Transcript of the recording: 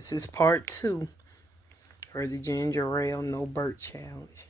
This is part 2 for the ginger ale no burp challenge.